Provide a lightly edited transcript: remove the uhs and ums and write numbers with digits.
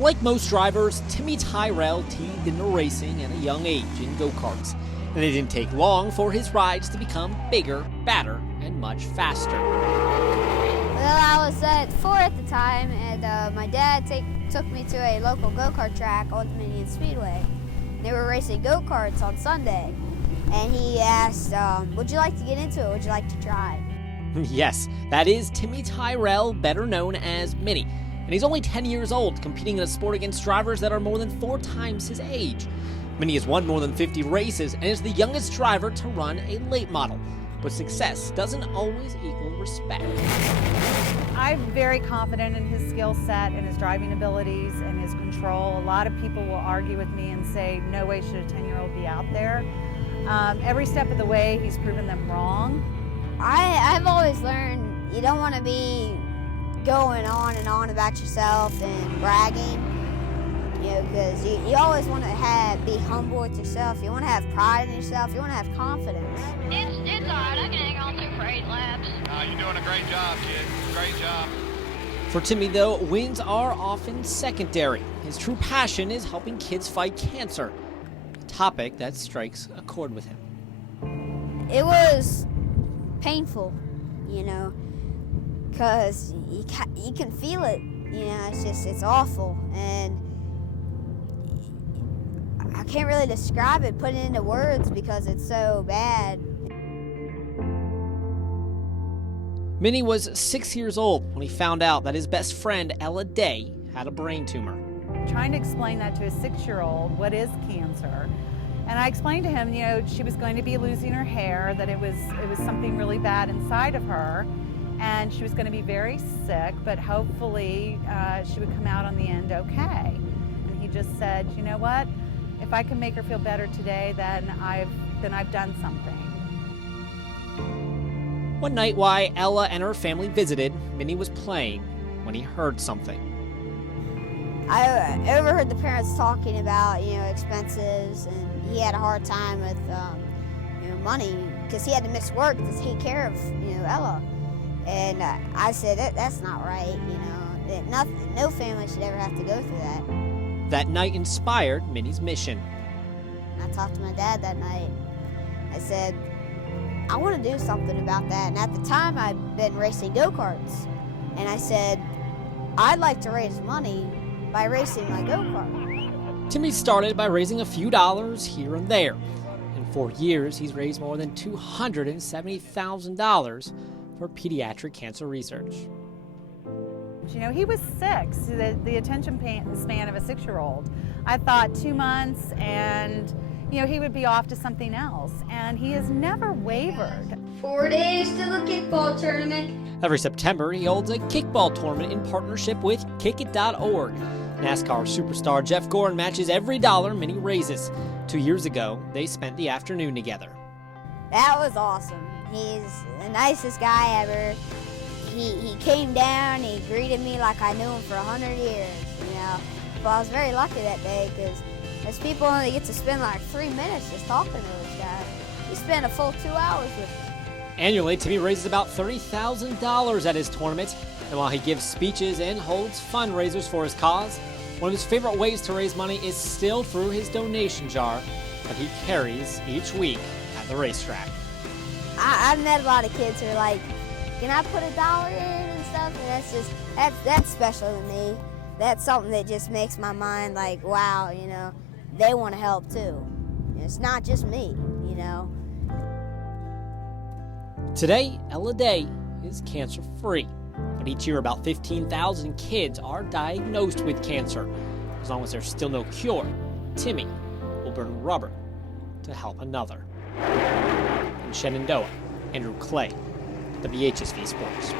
Like most drivers, Timmy Tyrrell teed into racing at a young age in go-karts, and it didn't take long for his rides to become bigger, badder, and much faster. Well, I was at 4 at the time, and my dad took me to a local go-kart track, Old Dominion Speedway. They were racing go-karts on Sunday, and he asked, would you like to get into it? Would you like to try? Yes, that is Timmy Tyrrell, better known as Minnie. And he's only 10 years old, competing in a sport against drivers that are more than 4 times his age. Minnie has won more than 50 races and is the youngest driver to run a late model. But success doesn't always equal respect. I'm very confident in his skill set and his driving abilities and his control. A lot of people will argue with me and say, no way should a 10-year-old be out there. Every step of the way, he's proven them wrong. I've always learned you don't want to be going on and on about yourself and bragging, because you always want to be humble with yourself. You want to have pride in yourself. You want to have confidence. It's all right. I can hang on to for 8 laps. You're doing a great job, kid. Great job. For Timmy, though, wins are often secondary. His true passion is helping kids fight cancer, a topic that strikes a chord with him. It was painful, because you can feel it, it's awful, and I can't really describe it, put it into words because it's so bad. Minnie was 6 years old when he found out that his best friend, Ella Day, had a brain tumor. Trying to explain that to a 6-year-old, what is cancer? And I explained to him, she was going to be losing her hair, that it was something really bad inside of her, and she was going to be very sick, but hopefully she would come out on the end okay. And he just said, you know what? If I can make her feel better today, then I've done something. One night while Ella and her family visited, Minnie was playing when he heard something. I overheard the parents talking about, expenses, and he had a hard time with, money, because he had to miss work to take care of, Ella. And I said, that's not right, no family should ever have to go through that. That night inspired Minnie's mission. I talked to my dad that night. I said, I want to do something about that. And at the time, I'd been racing go-karts. And I said, I'd like to raise money by racing my go-kart. Timmy started by raising a few dollars here and there. In 4 years, he's raised more than $270,000 for pediatric cancer research. He was 6, the attention span of a 6-year-old. I thought 2 months and, he would be off to something else. And he has never wavered. 4 days to the kickball tournament. Every September, he holds a kickball tournament in partnership with Kickit.org. NASCAR superstar Jeff Gordon matches every dollar Minnie raises. 2 years ago, they spent the afternoon together. That was awesome. He's the nicest guy ever. He came down, he greeted me like I knew him for 100 years, But I was very lucky that day because there's people only get to spend like 3 minutes just talking to this guy. He spent a full 2 hours with me. Annually, Timmy raises about $30,000 at his tournament, and while he gives speeches and holds fundraisers for his cause, one of his favorite ways to raise money is still through his donation jar that he carries each week at the racetrack. I've met a lot of kids who are like, can I put $1 in and stuff? And that's special to me. That's something that just makes my mind like, wow, they want to help too. It's not just me, Today, Ella Day is cancer-free, but each year about 15,000 kids are diagnosed with cancer. As long as there's still no cure, Timmy will burn rubber to help another. In Shenandoah, Andrew Clay, WHSV Sports.